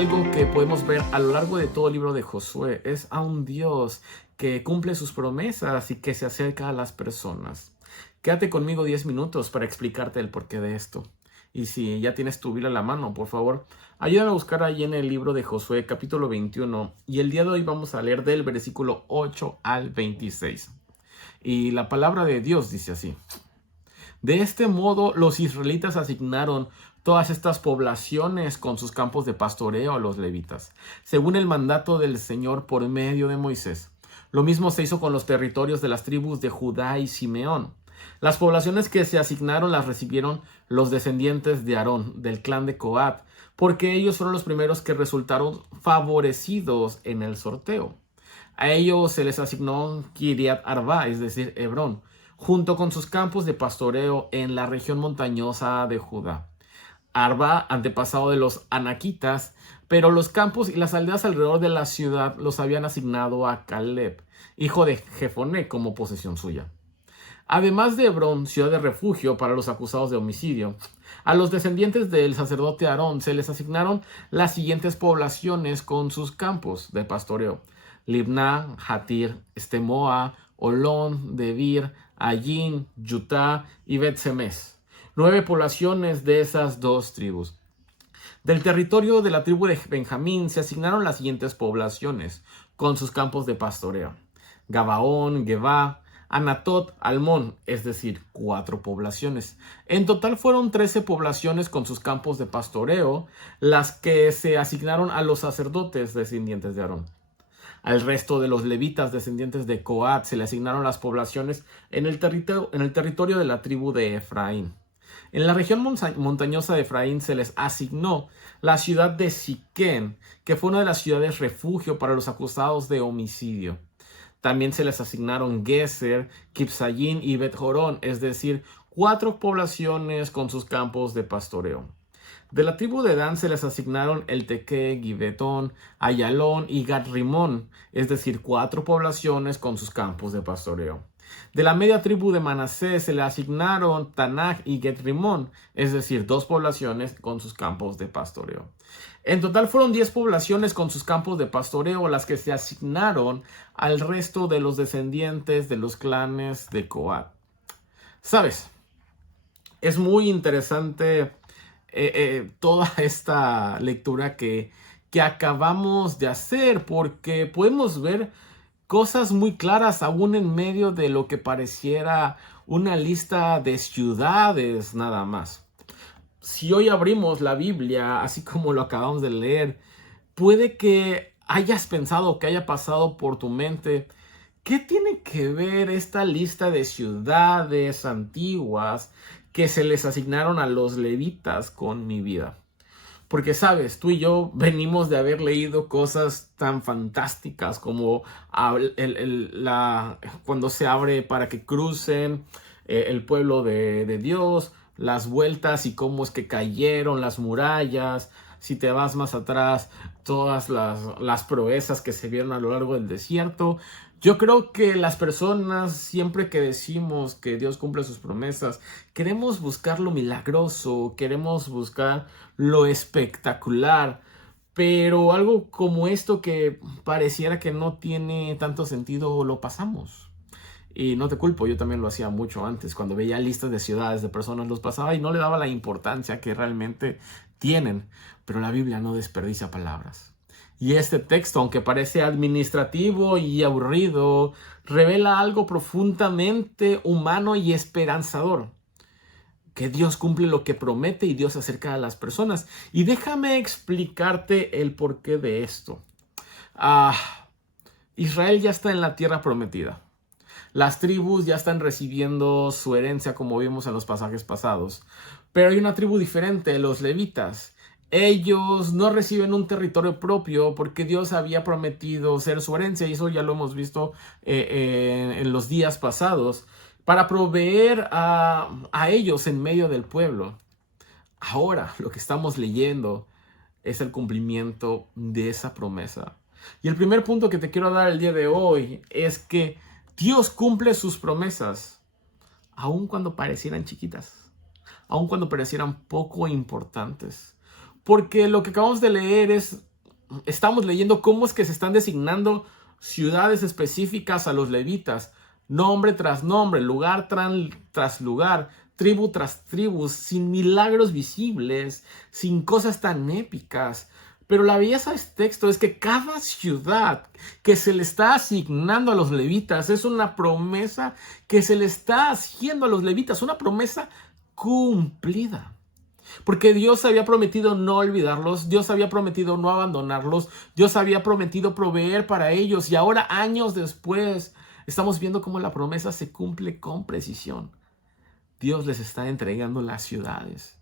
algo que podemos ver a lo largo de todo el libro de Josué es a un Dios que cumple sus promesas y que se acerca a las personas. Quédate conmigo 10 minutos para explicarte el porqué de esto. Y si ya tienes tu Biblia a la mano, por favor, ayúdame a buscar ahí en el libro de Josué, capítulo 21. Y el día de hoy vamos a leer del versículo 8 al 26. Y la palabra de Dios dice así: de este modo, los israelitas asignaron todas estas poblaciones con sus campos de pastoreo a los levitas, según el mandato del Señor por medio de Moisés. Lo mismo se hizo con los territorios de las tribus de Judá y Simeón. Las poblaciones que se asignaron las recibieron los descendientes de Aarón, del clan de Coat, porque ellos fueron los primeros que resultaron favorecidos en el sorteo. A ellos se les asignó Kiriat Arba, es decir, Hebrón, junto con sus campos de pastoreo en la región montañosa de Judá. Arba, antepasado de los anaquitas, pero los campos y las aldeas alrededor de la ciudad los habían asignado a Caleb, hijo de Jefoné, como posesión suya. Además de Hebrón, ciudad de refugio para los acusados de homicidio, a los descendientes del sacerdote Aarón se les asignaron las siguientes poblaciones con sus campos de pastoreo: Libná, Hatir, Estemoa, Olón, Debir, Ayin, Yutá y Bet-Semes. 9 poblaciones de esas dos tribus. Del territorio de la tribu de Benjamín se asignaron las siguientes poblaciones con sus campos de pastoreo: Gabaón, Gebá, Anatot, Almón, es decir, 4 poblaciones. En total fueron 13 poblaciones con sus campos de pastoreo, las que se asignaron a los sacerdotes descendientes de Aarón. Al resto de los levitas descendientes de Coat se le asignaron las poblaciones en el territorio de la tribu de Efraín. En la región montañosa de Efraín se les asignó la ciudad de Siquén, que fue una de las ciudades refugio para los acusados de homicidio. También se les asignaron Geser, Kibsayín y Bet-Jorón, es decir, 4 poblaciones con sus campos de pastoreo. De la tribu de Dan se les asignaron el Teque, Gibetón, Ayalón y Gat-Rimón, es decir, 4 poblaciones con sus campos de pastoreo. De la media tribu de Manasés se le asignaron Tanaj y Get-Rimón, es decir, 2 poblaciones con sus campos de pastoreo. En total fueron 10 poblaciones con sus campos de pastoreo las que se asignaron al resto de los descendientes de los clanes de Coat. ¿Sabes? Es muy interesante toda esta lectura que acabamos de hacer, porque podemos ver cosas muy claras aún en medio de lo que pareciera una lista de ciudades nada más. Si hoy abrimos la Biblia, así como lo acabamos de leer, puede que hayas pensado, que haya pasado por tu mente: ¿qué tiene que ver esta lista de ciudades antiguas que se les asignaron a los levitas con mi vida? Porque, sabes, tú y yo venimos de haber leído cosas tan fantásticas como cuando se abre para que crucen el pueblo de Dios, las vueltas y cómo es que cayeron las murallas. Si te vas más atrás, todas las proezas que se vieron a lo largo del desierto. Yo creo que las personas, siempre que decimos que Dios cumple sus promesas, queremos buscar lo milagroso, queremos buscar lo espectacular, pero algo como esto que pareciera que no tiene tanto sentido, lo pasamos. Y no te culpo, yo también lo hacía mucho antes. Cuando veía listas de ciudades, de personas, los pasaba y no le daba la importancia que realmente tienen. Pero la Biblia no desperdicia palabras. Y este texto, aunque parece administrativo y aburrido, revela algo profundamente humano y esperanzador: que Dios cumple lo que promete y Dios se acerca a las personas. Y déjame explicarte el porqué de esto. Israel ya está en la tierra prometida. Las tribus ya están recibiendo su herencia, como vimos en los pasajes pasados. Pero hay una tribu diferente, los levitas. Ellos no reciben un territorio propio porque Dios había prometido ser su herencia, y eso ya lo hemos visto en los días pasados, para proveer a ellos en medio del pueblo. Ahora lo que estamos leyendo es el cumplimiento de esa promesa. Y el primer punto que te quiero dar el día de hoy es que Dios cumple sus promesas, aun cuando parecieran chiquitas, aun cuando parecieran poco importantes. Porque lo que acabamos de leer es estamos leyendo cómo es que se están designando ciudades específicas a los levitas, nombre tras nombre, lugar tras lugar, tribu tras tribu, sin milagros visibles, sin cosas tan épicas. Pero la belleza de este texto es que cada ciudad que se le está asignando a los levitas es una promesa que se le está haciendo a los levitas, una promesa cumplida. Porque Dios había prometido no olvidarlos, Dios había prometido no abandonarlos, Dios había prometido proveer para ellos. Y ahora, años después, estamos viendo cómo la promesa se cumple con precisión. Dios les está entregando las ciudades.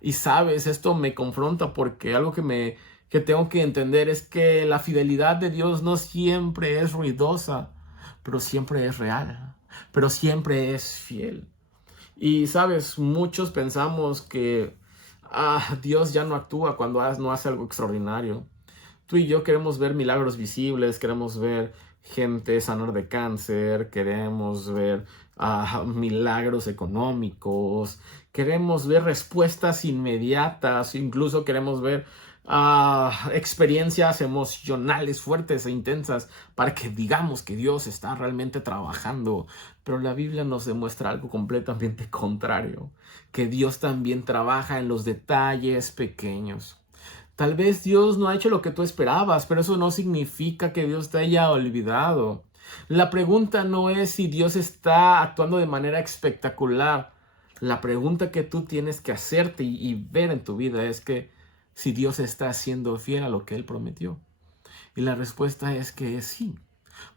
Y sabes, esto me confronta porque algo que tengo que entender es que la fidelidad de Dios no siempre es ruidosa, pero siempre es real, pero siempre es fiel. Y sabes, muchos pensamos que Dios ya no actúa cuando no hace algo extraordinario. Tú y yo queremos ver milagros visibles, queremos ver gente sanar de cáncer, queremos ver milagros económicos, queremos ver respuestas inmediatas, incluso queremos ver experiencias emocionales fuertes e intensas para que digamos que Dios está realmente trabajando. Pero la Biblia nos demuestra algo completamente contrario, que Dios también trabaja en los detalles pequeños. Tal vez Dios no ha hecho lo que tú esperabas, pero eso no significa que Dios te haya olvidado. La pregunta no es si Dios está actuando de manera espectacular. La pregunta que tú tienes que hacerte y ver en tu vida es que si Dios está siendo fiel a lo que Él prometió. Y la respuesta es que sí,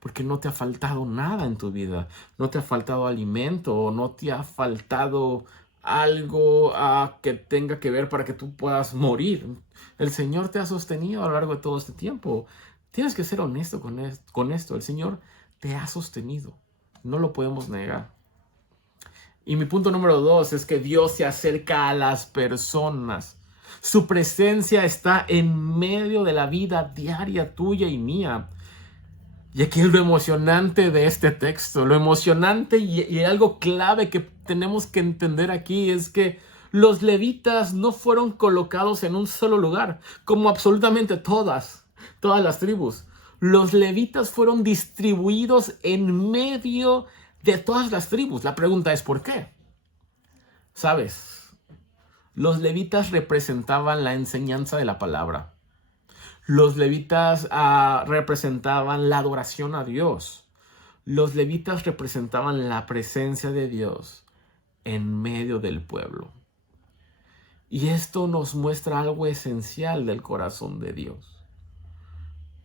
porque no te ha faltado nada en tu vida. No te ha faltado alimento, no te ha faltado algo que tenga que ver para que tú puedas morir. El Señor te ha sostenido a lo largo de todo este tiempo. Tienes que ser honesto con esto. El Señor te ha sostenido. No lo podemos negar. Y mi punto número 2 es que Dios se acerca a las personas. Su presencia está en medio de la vida diaria tuya y mía. Y aquí es lo emocionante de este texto, lo emocionante y algo clave que tenemos que entender aquí es que los levitas no fueron colocados en un solo lugar, como absolutamente todas las tribus. Los levitas fueron distribuidos en medio de todas las tribus. La pregunta es ¿por qué? ¿Sabes? Los levitas representaban la enseñanza de la palabra. Los levitas representaban la adoración a Dios. Los levitas representaban la presencia de Dios en medio del pueblo. Y esto nos muestra algo esencial del corazón de Dios.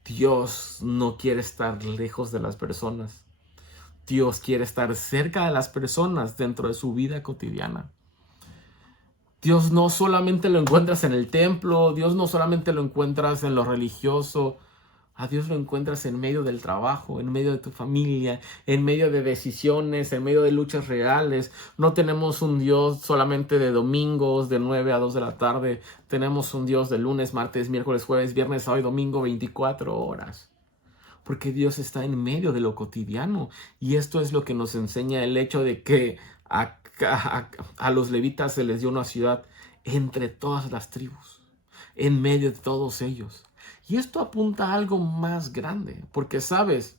Dios no quiere estar lejos de las personas. Dios quiere estar cerca de las personas dentro de su vida cotidiana. Dios no solamente lo encuentras en el templo, Dios no solamente lo encuentras en lo religioso, a Dios lo encuentras en medio del trabajo, en medio de tu familia, en medio de decisiones, en medio de luchas reales. No tenemos un Dios solamente de domingos, de 9 a 2 de la tarde. Tenemos un Dios de lunes, martes, miércoles, jueves, viernes, sábado y domingo, 24 horas. Porque Dios está en medio de lo cotidiano. Y esto es lo que nos enseña el hecho de que a los levitas se les dio una ciudad entre todas las tribus, en medio de todos ellos. Y esto apunta a algo más grande, porque sabes,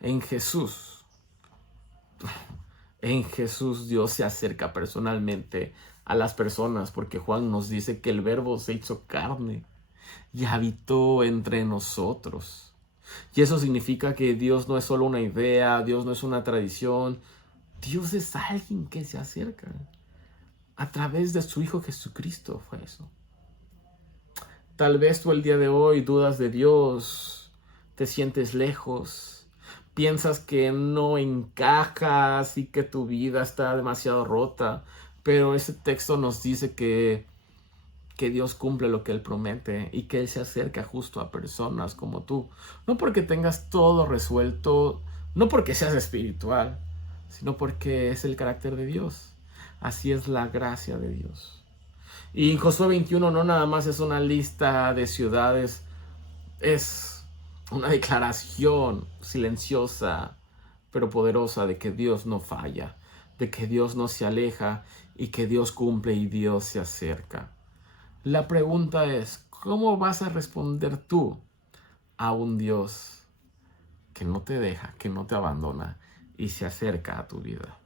en Jesús Dios se acerca personalmente a las personas, porque Juan nos dice que el Verbo se hizo carne y habitó entre nosotros. Y eso significa que Dios no es solo una idea, Dios no es una tradición, Dios es alguien que se acerca. A través de su Hijo Jesucristo fue eso. Tal vez tú el día de hoy dudas de Dios, te sientes lejos, piensas que no encajas y que tu vida está demasiado rota, pero ese texto nos dice que Dios cumple lo que Él promete y que Él se acerca justo a personas como tú. No porque tengas todo resuelto, no porque seas espiritual, sino porque es el carácter de Dios. Así es la gracia de Dios. Y Josué 21 no nada más es una lista de ciudades, es una declaración silenciosa pero poderosa de que Dios no falla, de que Dios no se aleja y que Dios cumple y Dios se acerca. La pregunta es, ¿cómo vas a responder tú a un Dios que no te deja, que no te abandona y se acerca a tu vida?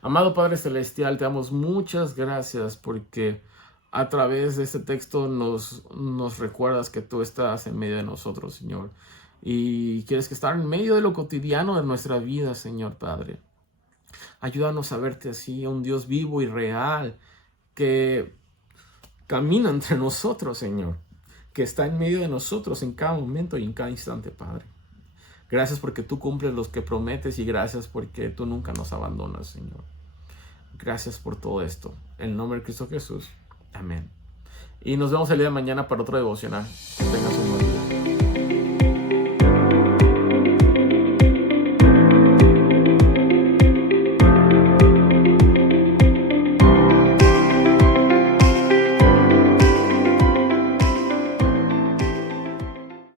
Amado Padre Celestial, te damos muchas gracias porque a través de este texto nos recuerdas que tú estás en medio de nosotros, Señor. Y quieres que estar en medio de lo cotidiano de nuestra vida, Señor Padre. Ayúdanos a verte así, un Dios vivo y real que camina entre nosotros, Señor. Que está en medio de nosotros en cada momento y en cada instante, Padre. Gracias porque tú cumples los que prometes y gracias porque tú nunca nos abandonas, Señor. Gracias por todo esto. En el nombre de Cristo Jesús. Amén. Y nos vemos el día de mañana para otro devocional. Que tengas un buen día.